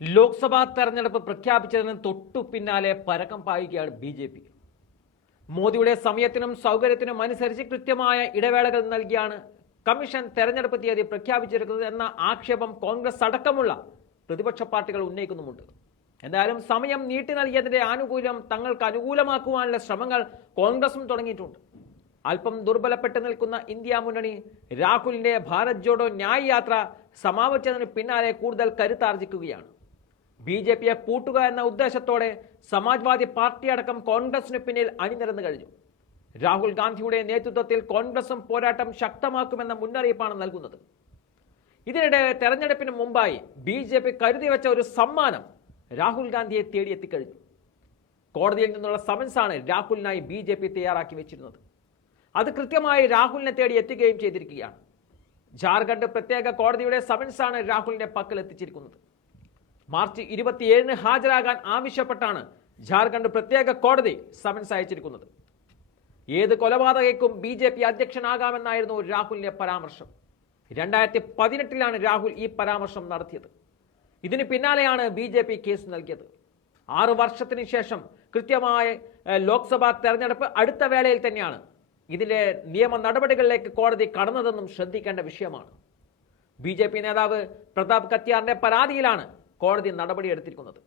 ലോക്സഭാ തെരഞ്ഞെടുപ്പ് പ്രഖ്യാപിച്ചതിന് തൊട്ടു പിന്നാലെ പരക്കം പായുകയാണ് ബി. മോദിയുടെ സമയത്തിനും സൗകര്യത്തിനും അനുസരിച്ച് കൃത്യമായ ഇടവേളകൾ നൽകിയാണ് കമ്മീഷൻ തെരഞ്ഞെടുപ്പ് തീയതി പ്രഖ്യാപിച്ചിരിക്കുന്നത് എന്ന ആക്ഷേപം കോൺഗ്രസ് അടക്കമുള്ള പ്രതിപക്ഷ പാർട്ടികൾ ഉന്നയിക്കുന്നുമുണ്ട്. എന്തായാലും സമയം നീട്ടി നൽകിയതിന്റെ ആനുകൂല്യം തങ്ങൾക്ക് അനുകൂലമാക്കുവാനുള്ള ശ്രമങ്ങൾ കോൺഗ്രസും തുടങ്ങിയിട്ടുണ്ട്. അല്പം ദുർബലപ്പെട്ടു നിൽക്കുന്ന ഇന്ത്യ മുന്നണി രാഹുലിന്റെ ഭാരത് ജോഡോ ന്യായ് യാത്ര സമാപിച്ചതിന് പിന്നാലെ കൂടുതൽ കരുത്താർജിക്കുകയാണ്. ബി.ജെ.പിയെ പൂട്ടുക എന്ന ഉദ്ദേശത്തോടെ സമാജ്വാദി പാർട്ടി അടക്കം കോൺഗ്രസിന് പിന്നിൽ അണിനിരന്നു കഴിഞ്ഞു. രാഹുൽ ഗാന്ധിയുടെ നേതൃത്വത്തിൽ കോൺഗ്രസും പോരാട്ടം ശക്തമാക്കുമെന്ന മുന്നറിയിപ്പാണ് നൽകുന്നത്. ഇതിനിടെ തെരഞ്ഞെടുപ്പിന് മുമ്പായി ബി.ജെ.പി കരുതി വെച്ച ഒരു സമ്മാനം രാഹുൽ ഗാന്ധിയെ തേടിയെത്തിക്കഴിഞ്ഞു. കോടതിയിൽ നിന്നുള്ള സമൻസാണ് രാഹുലിനായി ബി.ജെ.പി തയ്യാറാക്കി വെച്ചിരുന്നത്. അത് കൃത്യമായി രാഹുലിനെ തേടി എത്തുകയും ചെയ്തിരിക്കുകയാണ്. ജാർഖണ്ഡ് പ്രത്യേക കോടതിയുടെ സമൻസാണ് രാഹുലിന്റെ പക്കൽ എത്തിച്ചിരിക്കുന്നത്. മാർച്ച് 27 ഹാജരാകാൻ ആവശ്യപ്പെട്ടാണ് ജാർഖണ്ഡ് പ്രത്യേക കോടതി സമൻസ് അയച്ചിരിക്കുന്നത്. ഏത് കൊലപാതകയ്ക്കും ബി.ജെ.പി അധ്യക്ഷനാകാമെന്നായിരുന്നു രാഹുലിന്റെ പരാമർശം. 2018 രാഹുൽ ഈ പരാമർശം നടത്തിയത്. ഇതിന് പിന്നാലെയാണ് ബി.ജെ.പി കേസ് നൽകിയത്. 6 വർഷത്തിന് ശേഷം കൃത്യമായ ലോക്സഭാ തെരഞ്ഞെടുപ്പ് അടുത്ത വേളയിൽ തന്നെയാണ് ഇതിലെ നിയമ നടപടികളിലേക്ക് കോടതി കടന്നതെന്നും ശ്രദ്ധിക്കേണ്ട വിഷയമാണ്. ബി.ജെ.പി നേതാവ് പ്രതാപ് കത്യാറിന്റെ പരാതിയിലാണ് കോടതി നടപടിയെടുത്തിരിക്കുന്നത്.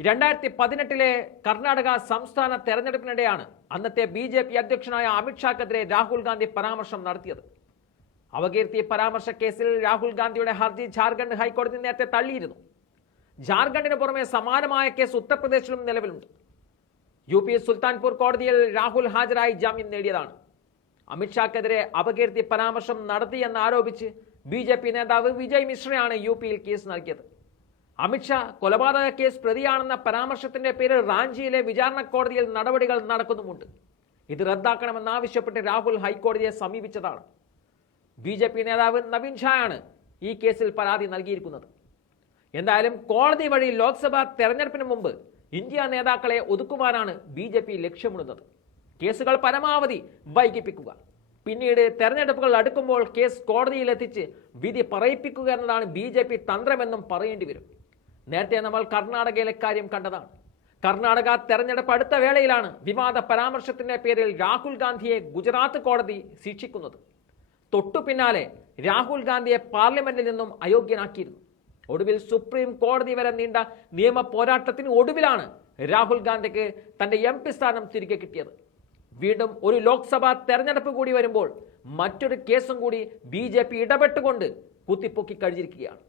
2018 കർണാടക സംസ്ഥാന തെരഞ്ഞെടുപ്പിനിടെയാണ് അന്നത്തെ ബി.ജെ.പി അധ്യക്ഷനായ അമിത്ഷാക്കെതിരെ രാഹുൽ ഗാന്ധി പരാമർശം നടത്തിയത്. അപകീർത്തി പരാമർശ കേസിൽ രാഹുൽ ഗാന്ധിയുടെ ഹർജി ജാർഖണ്ഡ് ഹൈക്കോടതി നേരത്തെ തള്ളിയിരുന്നു. ജാർഖണ്ഡിന് പുറമെ സമാനമായ കേസ് ഉത്തർപ്രദേശിലും നിലവിലുണ്ട്. യു.പി സുൽത്താൻപൂർ കോടതിയിൽ രാഹുൽ ഹാജരായി ജാമ്യം നേടിയതാണ്. അമിത്ഷാക്കെതിരെ അപകീർത്തി പരാമർശം നടത്തിയെന്ന് ആരോപിച്ച് ബി.ജെ.പി നേതാവ് വിജയ് മിശ്രയാണ് യു.പിയിൽ കേസ് നൽകിയത്. അമിത്ഷാ കൊലപാതക കേസ് പ്രതിയാണെന്ന പരാമർശത്തിന്റെ പേരിൽ റാഞ്ചിയിലെ വിചാരണ കോടതിയിൽ നടപടികൾ നടക്കുന്നുമുണ്ട്. ഇത് റദ്ദാക്കണമെന്നാവശ്യപ്പെട്ട് രാഹുൽ ഹൈക്കോടതിയെ സമീപിച്ചതാണ്. ബി.ജെ.പി നേതാവ് നവീൻ ഷായാണ് ഈ കേസിൽ പരാതി നൽകിയിരിക്കുന്നത്. എന്തായാലും കോടതി വഴി ലോക്സഭാ തെരഞ്ഞെടുപ്പിന് മുമ്പ് ഇന്ത്യ നേതാക്കളെ ഒതുക്കുവാനാണ് ബി.ജെ.പി ലക്ഷ്യമിടുന്നത്. കേസുകൾ പരമാവധി വൈകിപ്പിക്കുക, പിന്നീട് തെരഞ്ഞെടുപ്പുകൾ അടുക്കുമ്പോൾ കേസ് കോടതിയിലെത്തിച്ച് വിധി പറയിപ്പിക്കുക എന്നതാണ് ബി.ജെ.പി തന്ത്രമെന്നും പറയേണ്ടി വരും. നേരത്തെ നമ്മൾ കർണാടകയിലെ കാര്യം കണ്ടതാണ്. കർണാടക തെരഞ്ഞെടുപ്പ് അടുത്ത വേളയിലാണ് വിവാദ പരാമർശത്തിന്റെ പേരിൽ രാഹുൽ ഗാന്ധിയെ ഗുജറാത്ത് കോടതി ശിക്ഷിക്കുന്നത്. തൊട്ടു പിന്നാലെ രാഹുൽ ഗാന്ധിയെ പാർലമെന്റിൽ നിന്നും അയോഗ്യനാക്കിയിരുന്നു. ഒടുവിൽ സുപ്രീം കോടതി വരെ നീണ്ട നിയമ പോരാട്ടത്തിന് ഒടുവിലാണ് രാഹുൽ ഗാന്ധിക്ക് തന്റെ MP സ്ഥാനം തിരികെ കിട്ടിയത്. വീണ്ടും ഒരു ലോക്സഭാ തെരഞ്ഞെടുപ്പ് കൂടി വരുമ്പോൾ മറ്റൊരു കേസും കൂടി ബി.ജെ.പി ഇടപെട്ടുകൊണ്ട് കുത്തിപ്പൊക്കി കഴിഞ്ഞിരിക്കുകയാണ്.